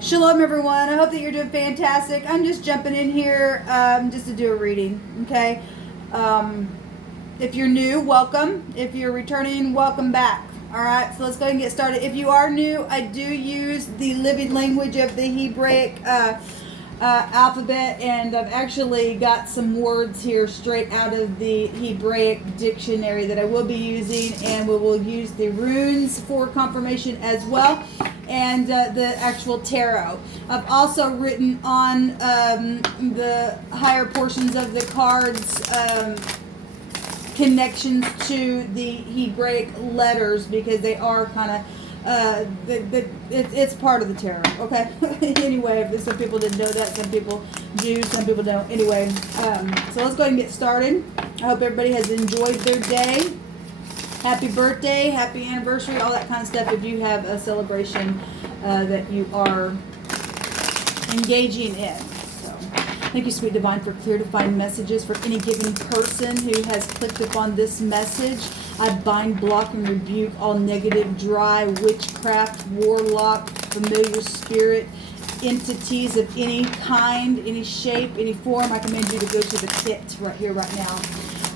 Shalom, everyone. I hope that you're doing fantastic. I'm just jumping in here just to do a reading, okay? If you're new, welcome. If you're returning, welcome back. All right, so let's go ahead and get started. If you are new, I do use the living language of the Hebraic alphabet, and I've actually got some words here straight out of the Hebraic dictionary that I will be using, and we will use the runes for confirmation as well, and the actual tarot. I've also written on the higher portions of the cards connections to the Hebraic letters, because they are kind of it's part of the tarot, okay? Anyway, some people didn't know that, some people do, some people don't. Anyway, so let's go ahead and get started. I hope everybody has enjoyed their day. Happy birthday, happy anniversary, all that kind of stuff if you have a celebration that you are engaging in. Thank you, Sweet Divine, for clear defined messages for any given person who has clicked upon this message. I bind, block, and rebuke all negative, dry, witchcraft, warlock, familiar spirit, entities of any kind, any shape, any form. I command you to go to the pit right here, right now.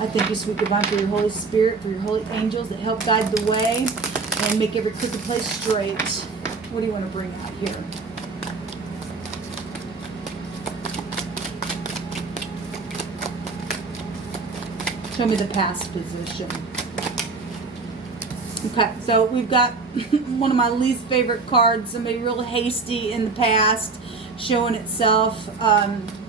I thank you, Sweet Divine, for your Holy Spirit, for your holy angels that help guide the way and make every crooked place straight. What do you want to bring out here? Show me the past position. Okay, so we've got one of my least favorite cards, somebody real hasty in the past, showing itself.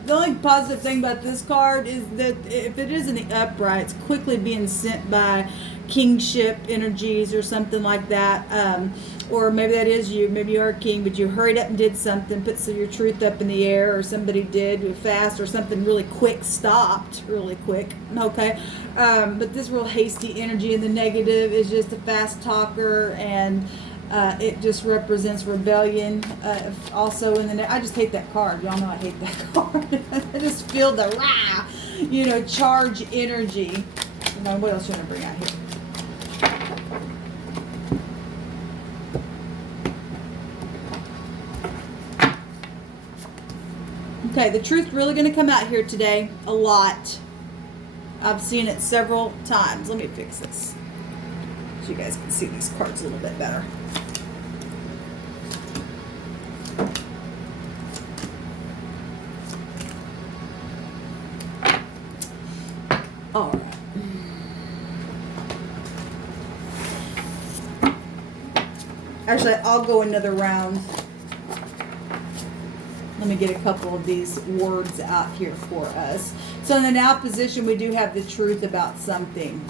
The only positive thing about this card is that if it is in the upright, it's quickly being sent by kingship energies or something like that. Or maybe that is you. Maybe you are a king, but you hurried up and did something, put your truth up in the air, or somebody did fast, or something really quick stopped really quick. Okay, but this real hasty energy in the negative is just a fast talker, and it just represents rebellion. Also in the I just hate that card. Y'all know I hate that card. I just feel the charge energy. What else you want to bring out here? Okay, the truth really going to come out here today a lot. I've seen it several times. Let me fix this so you guys can see these cards a little bit better. All right. Actually, I'll go another round. Let me get a couple of these words out here for us. So in the now position, we do have the truth about something.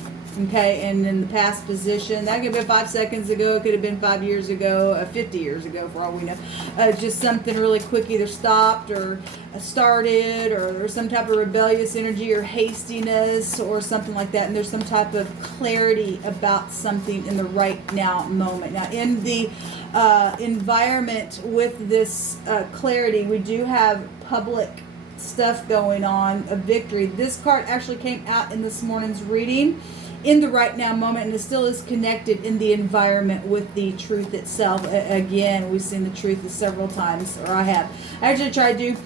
Okay, and in the past position, that could have been 5 seconds ago, it could have been 5 years ago, 50 years ago for all we know. Just something really quick either stopped or started, or there's some type of rebellious energy or hastiness or something like that, and there's some type of clarity about something in the right now moment. Now in the environment with this clarity, we do have public stuff going on, a victory. This card actually came out in this morning's reading in the right now moment, and it still is connected in the environment with the truth itself. Again, we've seen the truth several times, or I have. I actually tried to do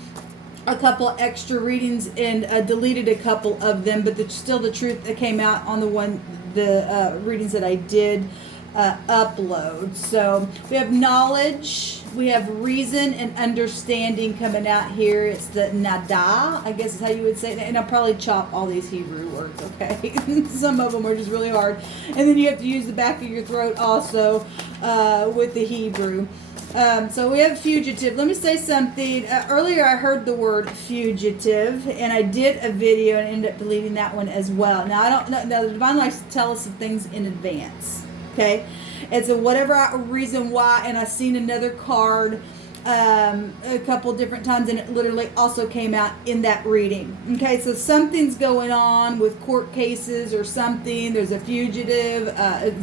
a couple extra readings and deleted a couple of them, but still the truth that came out on the readings that I did upload. So we have knowledge, we have reason and understanding coming out here. It's the nada, I guess is how you would say it. And I'll probably chop all these Hebrew words, okay? Some of them are just really hard. And then you have to use the back of your throat also with the Hebrew. So we have fugitive. Let me say something. Earlier I heard the word fugitive, and I did a video and ended up deleting that one as well. Now I don't know. Now the Divine likes to tell us some things in advance. Okay, and so whatever reason why, and I've seen another card a couple different times, and it literally also came out in that reading. Okay, so something's going on with court cases or something. There's a fugitive,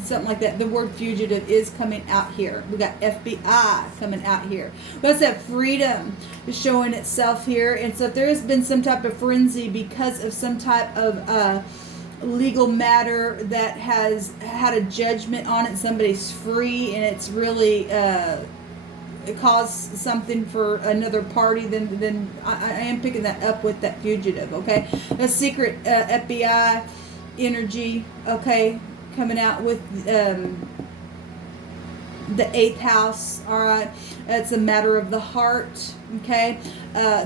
something like that. The word fugitive is coming out here. We got FBI coming out here. We also have freedom is showing itself here. And so if there has been some type of frenzy because of some type of legal matter that has had a judgment on it, somebody's free, and it's really cause something for another party, then I am picking that up with that fugitive, okay? A secret FBI energy, okay, coming out with the 8th house, all right? It's a matter of the heart, okay?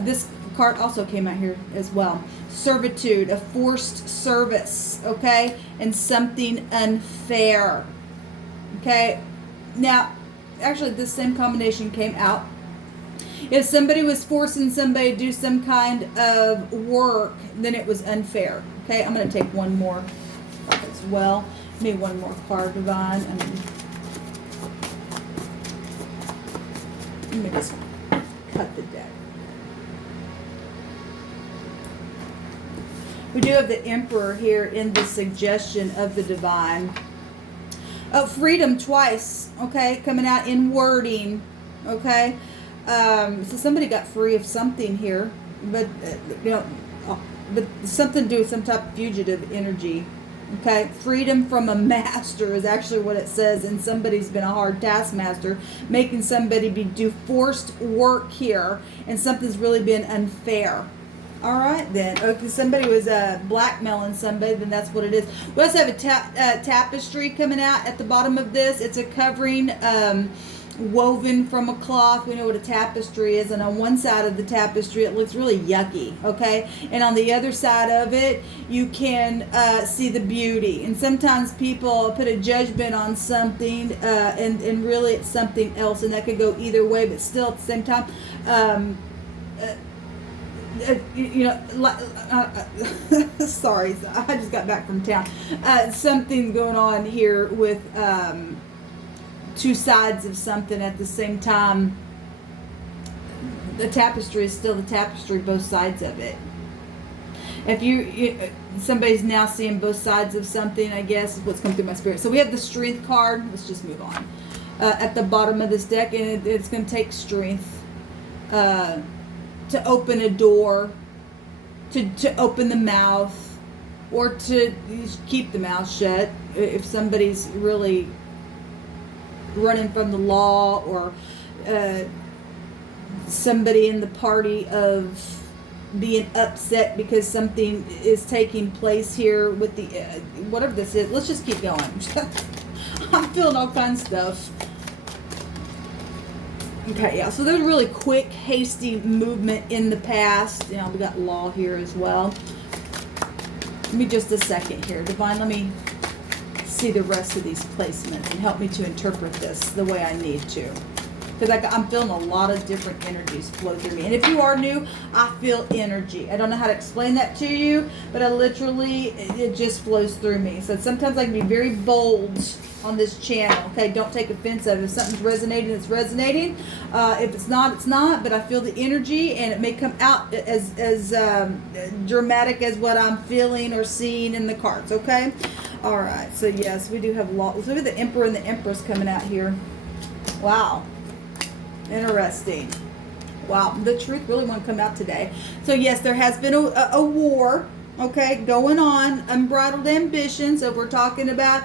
This card also came out here as well. Servitude, a forced service, okay? And something unfair, okay? Now, actually, this same combination came out. If somebody was forcing somebody to do some kind of work, then it was unfair, okay? I'm going to take one more as well. Maybe one more card, Divine. Let me just cut the deck. We do have the Emperor here in the suggestion of the Divine. Freedom twice, okay, coming out in wording, okay. So somebody got free of something here, but but something to do with some type of fugitive energy. Okay, freedom from a master is actually what it says, and somebody's been a hard taskmaster, making somebody do forced work here, and something's really been unfair. All right, then. Okay, somebody was blackmailing somebody, then that's what it is. We also have a tapestry coming out at the bottom of this. It's a covering woven from a cloth. We know what a tapestry is, and on one side of the tapestry it looks really yucky, okay, and on the other side of it you can see the beauty. And sometimes people put a judgment on something and really it's something else, and that could go either way, but still at the same time sorry, I just got back from town. Something's going on here with two sides of something at the same time. The tapestry is still the tapestry, both sides of it. If somebody's now seeing both sides of something, I guess is what's come through my spirit. So we have the Strength card. Let's just move on. At the bottom of this deck, and it's going to take strength to open a door, to open the mouth, or to keep the mouth shut if somebody's really running from the law, or somebody in the party of being upset because something is taking place here with the whatever this is. Let's just keep going. I'm feeling all kinds of stuff. Okay, yeah, so there's really quick, hasty movement in the past. You know, we got law here as well. Give me just a second here. Divine, let me see the rest of these placements and help me to interpret this the way I need to. Because I'm feeling a lot of different energies flow through me. And if you are new, I feel energy. I don't know how to explain that to you, but it just flows through me. So sometimes I can be very bold on this channel. Okay, don't take offense of it. If something's resonating, it's resonating. If it's not, it's not. But I feel the energy, and it may come out as dramatic as what I'm feeling or seeing in the cards. Okay, all right. So yes, we do have lots. Look at the Emperor and the Empress coming out here. Wow. Interesting. Wow, the truth really want to come out today. So yes, there has been a war, okay, going on, unbridled ambition. So if we're talking about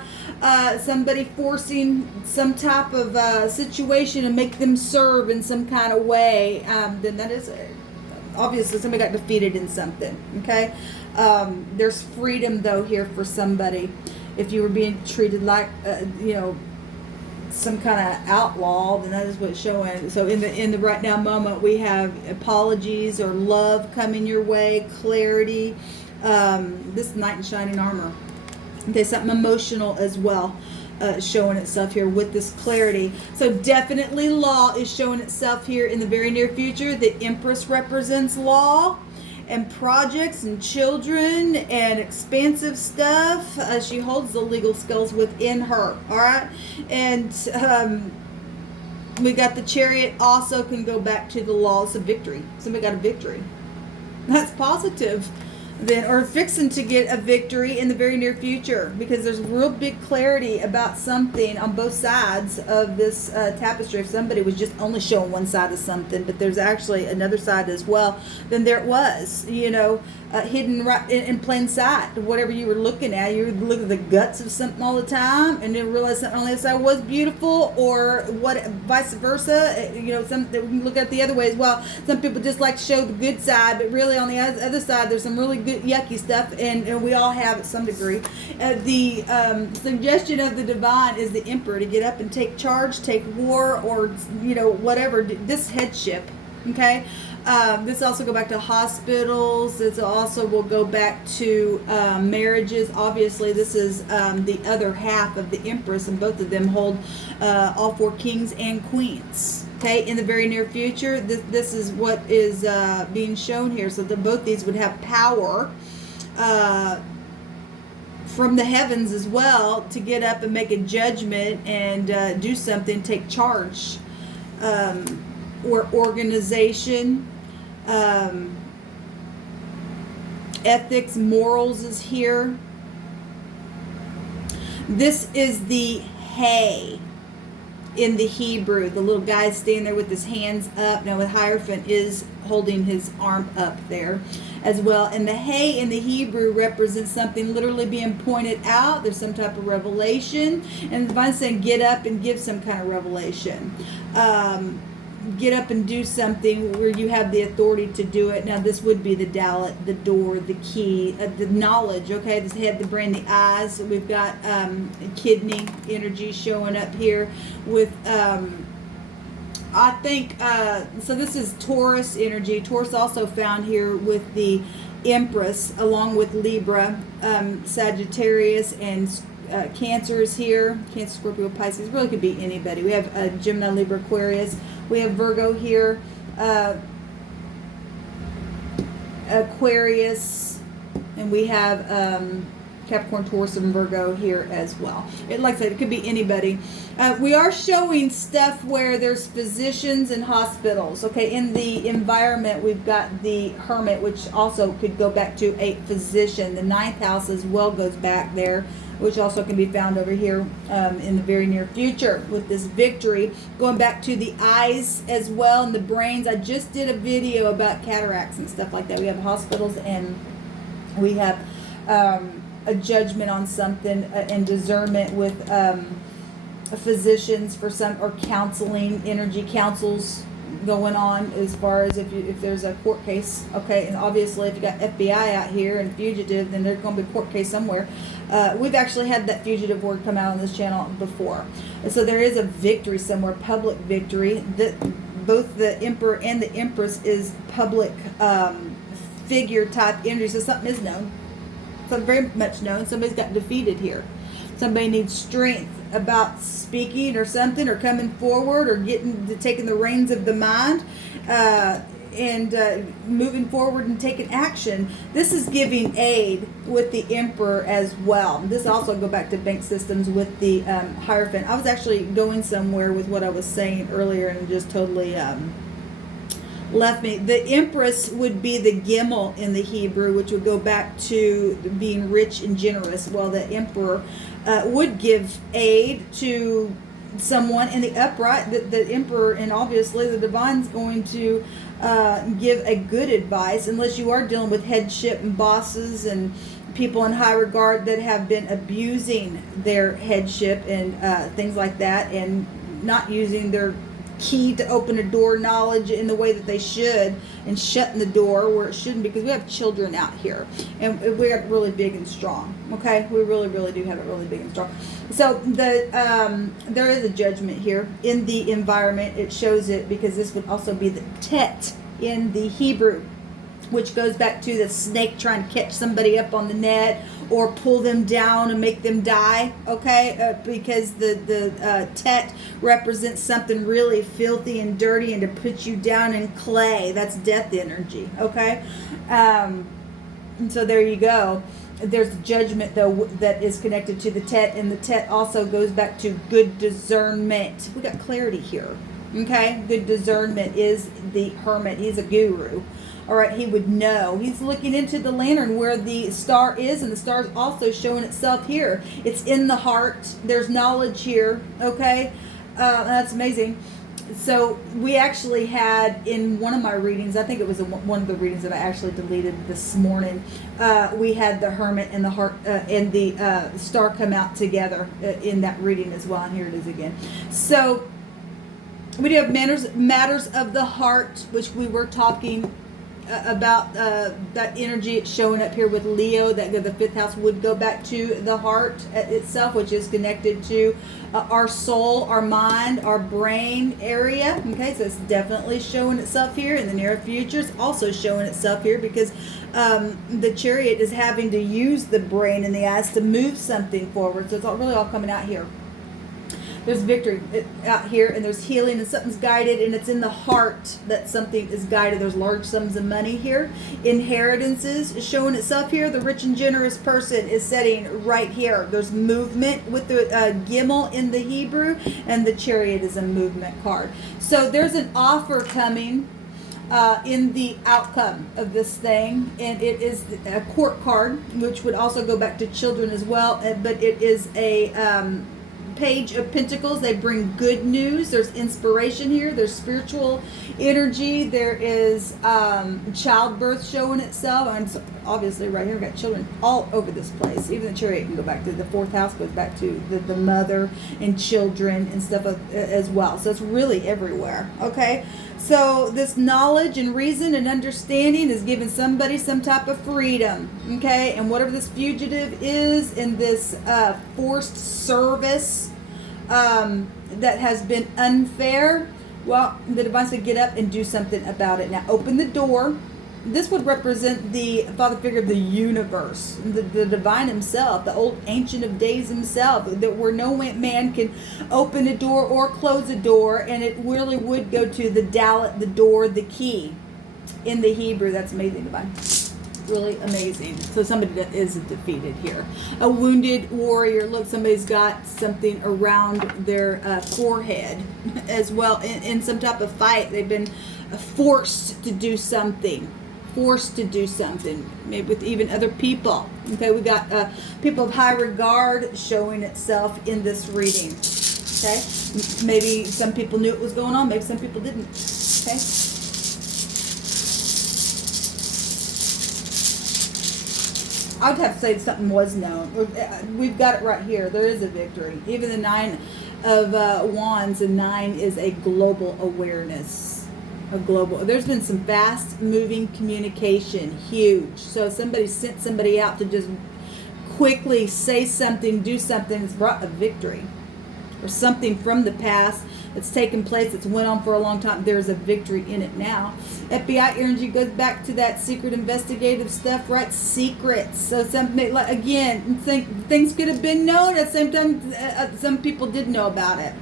somebody forcing some type of situation and make them serve in some kind of way, then that is obviously somebody got defeated in something, okay? There's freedom though here for somebody. If you were being treated like, some kind of outlaw, then that is what it's showing. So in the right now moment, we have apologies or love coming your way, clarity. This knight in shining armor. Okay, something emotional as well, showing itself here with this clarity. So definitely law is showing itself here in the very near future. The Empress represents law and projects and children and expansive stuff. She holds the legal skills within her. All right, and we got the Chariot. Also can go back to the laws of victory. Somebody got a victory. That's positive. then, or fixing to get a victory in the very near future, because there's real big clarity about something on both sides of this tapestry. If somebody was just only showing one side of something, but there's actually another side as well, then there it was, you know, hidden right in plain sight. Whatever you were looking at, you would look at the guts of something all the time and then realize something on the other side was beautiful, or what, vice versa. You know, some that we can look at the other way as well. Some people just like to show the good side, but really on the other side there's some really good yucky stuff, and we all have at some degree. The suggestion of the divine is the Emperor to get up and take charge, take war, or, you know, whatever, this headship. Okay, this also go back to hospitals. This also will go back to marriages. Obviously, this is the other half of the Empress, and both of them hold all 4 kings and queens. Okay, in the very near future, this is what is being shown here. So that both these would have power from the heavens as well to get up and make a judgment and do something, take charge. Or organization, ethics, morals is here. This is the hay in the Hebrew. The little guy standing there with his hands up. Now, the Hierophant is holding his arm up there as well. And the hay in the Hebrew represents something literally being pointed out. There's some type of revelation. And the Divine's saying, get up and give some kind of revelation. Get up and do something where you have the authority to do it. Now, this would be the Dalet, the door, the key, the knowledge. Okay, this head, the brain, the eyes. So we've got kidney energy showing up here with I think so. This is Taurus energy. Taurus also found here with the Empress, along with Libra, Sagittarius, and Cancer is here. Cancer, Scorpio, Pisces. Really could be anybody. We have Gemini, Libra, Aquarius. We have Virgo here, Aquarius, and we have Capricorn, Taurus, and Virgo here as well. Like I said, it could be anybody. We are showing stuff where there's physicians and hospitals. Okay, in the environment, we've got the Hermit, which also could go back to a physician. The 9th house as well goes back there, which also can be found over here in the very near future with this victory. Going back to the eyes as well and the brains. I just did a video about cataracts and stuff like that. We have hospitals, and we have a judgment on something and discernment with physicians for some, or counseling, energy councils going on as far as if there's a court case. Okay, and obviously if you got FBI out here and Fugitive, then there's going to be a court case somewhere. We've actually had that fugitive word come out on this channel before. And so there is a victory somewhere, public victory. That both the Emperor and the Empress is public figure type energy. So something is known. Something very much known. Somebody's got defeated here. Somebody needs strength about speaking or something, or coming forward, or taking the reins of the mind and moving forward and taking action. This is giving aid with the Emperor as well. This also go back to bank systems with the Hierophant. I was actually going somewhere with what I was saying earlier and just totally left me. The Empress would be the Gimel in the Hebrew, which would go back to being rich and generous, while the Emperor would give aid to someone in the upright. The Emperor, and obviously the Divine's going to give a good advice, unless you are dealing with headship and bosses and people in high regard that have been abusing their headship and things like that, and not using their key to open a door knowledge in the way that they should, and shutting the door where it shouldn't, because we have children out here and we got really big and strong. Okay, we really do have it really big and strong. So there is a judgment here in the environment. It shows it because this would also be the Tet in the Hebrew, which goes back to the snake trying to catch somebody up on the net or pull them down and make them die, okay? Because the Tet represents something really filthy and dirty, and to put you down in clay. That's death energy, okay? And so there you go. There's judgment, though, that is connected to the Tet, and the Tet also goes back to good discernment. We got clarity here. Okay, good discernment is the Hermit. He's a guru. All right, he would know. He's looking into the lantern where the star is, and the star is also showing itself here. It's in the heart. There's knowledge here. Okay, that's amazing. So we actually had in one of my readings, I think it was one of the readings that I actually deleted this morning, we had the Hermit and the heart and the star come out together in that reading as well. And here it is again. So we do have matters of the heart, which we were talking about that energy. It's showing up here with Leo, that the fifth house would go back to the heart itself, which is connected to our soul, our mind, our brain area. Okay, so it's definitely showing itself here in the near future. It's also showing itself here because the Chariot is having to use the brain and the eyes to move something forward. So it's really all coming out here. There's victory out here, and there's healing, and something's guided, and it's in the heart that something is guided. There's large sums of money here. Inheritances is showing itself here. The rich and generous person is setting right here. There's movement with the Gimel in the Hebrew, and the Chariot is a movement card. So there's an offer coming in the outcome of this thing, and it is a court card, which would also go back to children as well, but it is a Page of Pentacles. They bring good news. There's inspiration here. There's spiritual energy. There is childbirth showing itself. And so obviously right here we've got children all over this place. Even the Chariot can go back to the fourth house, goes back to the mother and children and stuff as well. So it's really everywhere. Okay. So this knowledge and reason and understanding is giving somebody some type of freedom, okay? And whatever this fugitive is in this forced service that has been unfair, well, the divine said get up and do something about it. Now open the door. This would represent the father figure of the universe, the divine himself, the old ancient of days himself, that where no man can open a door or close a door, and it really would go to the dalet, the door, the key in the Hebrew. That's amazing, divine. Really amazing. So somebody that is defeated here. A wounded warrior. Look, somebody's got something around their forehead as well in some type of fight. They've been forced to do something. Maybe with even other people. Okay, we got people of high regard showing itself in this reading. Okay, maybe some people knew it was going on, maybe some people didn't. Okay, I would have to say something was known. We've got it right here. There is a victory. Even the Nine of Wands, and 9 is a global awareness. There's been some fast moving communication, huge. So somebody sent somebody out to just quickly say something, do something. It's brought a victory or something from the past that's taken place, that's went on for a long time. There's a victory in it now. FBI energy goes back to that secret investigative stuff, right? Secrets. So again, things could have been known at the same time. Some people did know about it.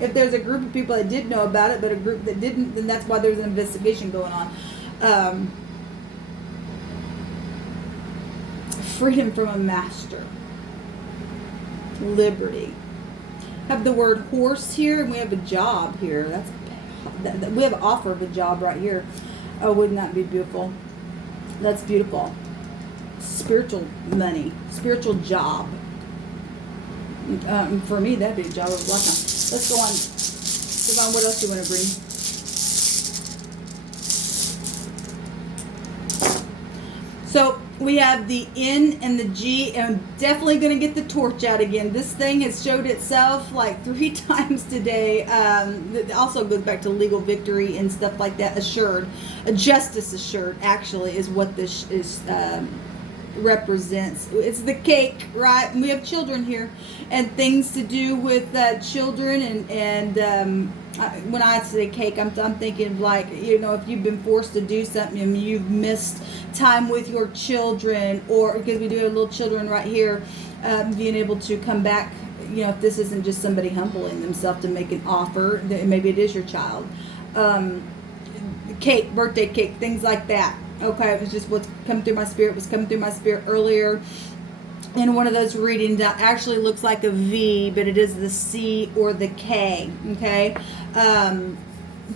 If there's a group of people that did know about it, but a group that didn't, then that's why there's an investigation going on. Freedom from a master. Liberty. Have the word horse here, and we have a job here. We have an offer of a job right here. Oh, wouldn't that be beautiful? That's beautiful. Spiritual money. Spiritual job. For me, that'd be a job of a lifetime. Let's go on. Devon, what else do you want to bring? So we have the N and the G, and I'm definitely going to get the torch out again. This thing has showed itself like 3 times today. It also goes back to legal victory and stuff like that. Assured. A justice assured, actually, is what this is represents. It's the cake, right? And we have children here and things to do with children and when I say cake, I'm thinking like, if you've been forced to do something and you've missed time with your children, or because we do have little children right here, being able to come back, if this isn't just somebody humbling themselves to make an offer, maybe it is your child. Cake, birthday cake, things like that. Okay, it was just what's come through my spirit, earlier in one of those readings that actually looks like a V, but it is the C or the K, okay?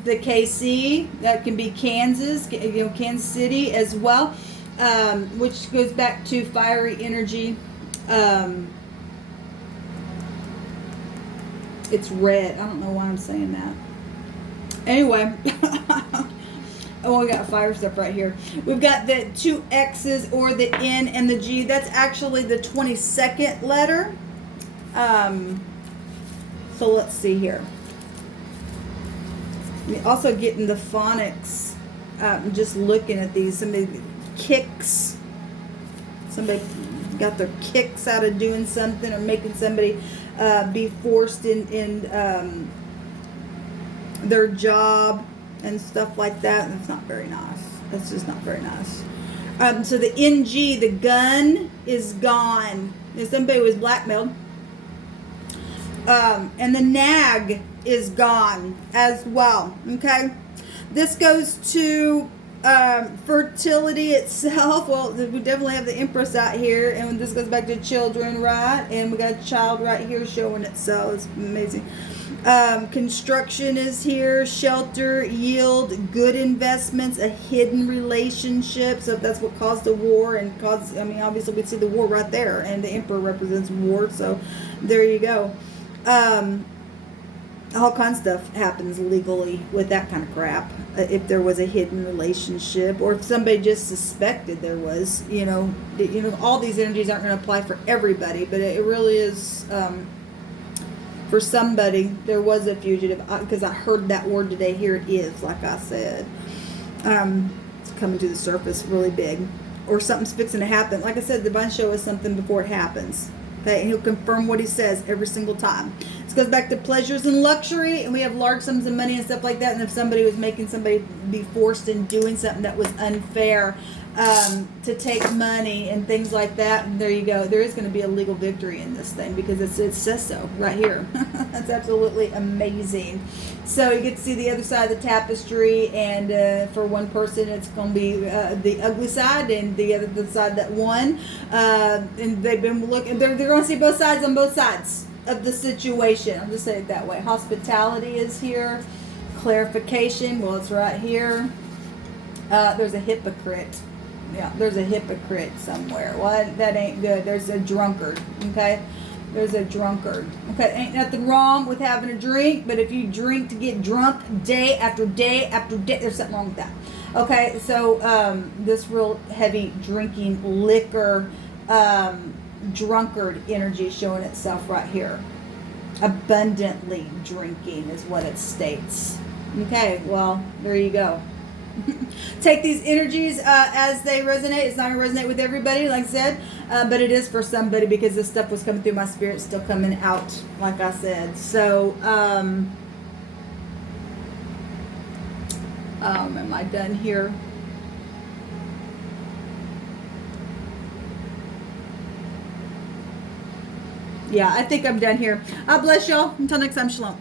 the KC, that can be Kansas, Kansas City as well, which goes back to fiery energy. It's red. I don't know why I'm saying that. Anyway, oh, we got fire stuff right here. We've got the 2 X's or the N and the G. That's actually the 22nd letter. So let's see here. You're also getting the phonics. Just looking at these. Somebody kicks. Somebody got their kicks out of doing something or making somebody be forced in their job and stuff like that. And it's not very nice. That's just not very nice. So the NG, the gun, is gone. If somebody was blackmailed. And the nag is gone as well. Okay. This goes to fertility itself. Well, we definitely have the Empress out here, and this goes back to children, right? And we got a child right here showing itself. It's amazing. Construction is here, shelter, yield, good investments, a hidden relationship. So if that's what caused the war and caused, I mean, obviously we see the war right there, and the Emperor represents war. So there you go. All kinds of stuff happens legally with that kind of crap. If there was a hidden relationship, or if somebody just suspected there was, all these energies aren't going to apply for everybody, but it really is, for somebody. There was a fugitive, because I heard that word today. Here it is, like I said. It's coming to the surface really big. Or something's fixing to happen. Like I said, the divine show us something before it happens. Okay, and he'll confirm what he says every single time. This goes back to pleasures and luxury, and we have large sums of money and stuff like that. And if somebody was making somebody be forced in doing something that was unfair, to take money and things like that, and there you go. There is going to be a legal victory in this thing, because it says so right here. That's absolutely amazing. So you get to see the other side of the tapestry, and for one person it's going to be the ugly side, and the other the side that won. And they've been looking. They're going to see both sides on both sides of the situation. I'll just say it that way. Hospitality is here. Clarification. Well, it's right here. There's a hypocrite. Yeah, there's a hypocrite somewhere. Well, that ain't good. There's a drunkard. Okay. There's a drunkard. Okay, ain't nothing wrong with having a drink, but if you drink to get drunk day after day after day, there's something wrong with that. Okay, so this real heavy drinking, liquor, drunkard energy showing itself right here. Abundantly drinking is what it states. Okay, well, there you go. Take these energies as they resonate. It's not going to resonate with everybody, like I said, but it is for somebody, because this stuff was coming through my spirit, still coming out, like I said. So, am I done here? Yeah, I think I'm done here. God bless y'all. Until next time, shalom.